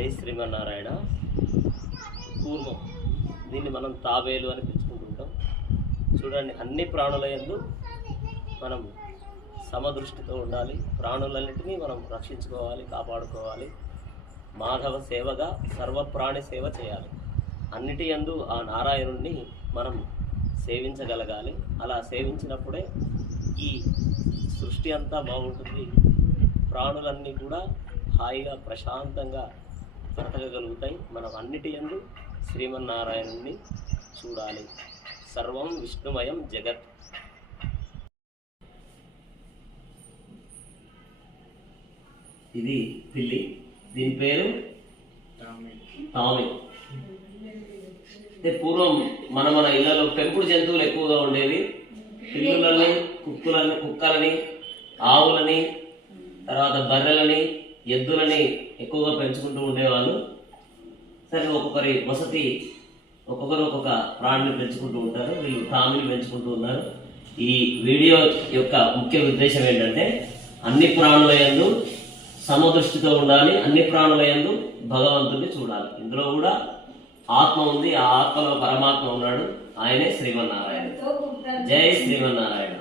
జై శ్రీమన్నారాయణ. పూర్వం దీన్ని మనం తాబేలు అని పిలుచుకుంటుంటాం. చూడండి, అన్ని ప్రాణుల యందు మనం సమదృష్టితో ఉండాలి. ప్రాణులన్నిటినీ మనం రక్షించుకోవాలి, కాపాడుకోవాలి. మాధవ సేవగా సర్వప్రాణి సేవ చేయాలి. అన్నిటి యందు ఆ నారాయణుణ్ణి మనం సేవించగలగాలి. అలా సేవించినప్పుడే ఈ సృష్టి అంతా బాగుంటుంది. ప్రాణులన్నీ కూడా హాయిగా ప్రశాంతంగా బ్రతకగలుగుతాయి. మనం అన్నిటి యందు శ్రీమన్నారాయణుణ్ణి చూడాలి. సర్వం విష్ణుమయం జగత్. ఇది పిల్లి, దీని పేరు టామీ. అంటే పూర్వం మన ఇళ్లలో పెంపుడు జంతువులు ఎక్కువగా ఉండేవి. పిల్లులని, కుక్కలని, ఆవులని, తర్వాత బర్రెలని, ఎద్దులని ఎక్కువగా పెంచుకుంటూ ఉండేవాళ్ళు. సరే, ఒక్కొక్కరి వసతి ఒక్కొక్కరు ఒక్కొక్క ప్రాణిని పెంచుకుంటూ ఉంటారు. వీళ్ళు టామీని పెంచుకుంటూ ఉన్నారు. ఈ వీడియో యొక్క ముఖ్య ఉద్దేశం ఏంటంటే, అన్ని ప్రాణుల యందు సమదృష్టితో ఉండాలి. అన్ని ప్రాణుల యందు భగవంతుడిని చూడాలి. ఇందులో కూడా ఆత్మ ఉంది. ఆ ఆత్మలో పరమాత్మ ఉన్నాడు. ఆయనే శ్రీమన్నారాయణ. జై శ్రీమన్నారాయణ.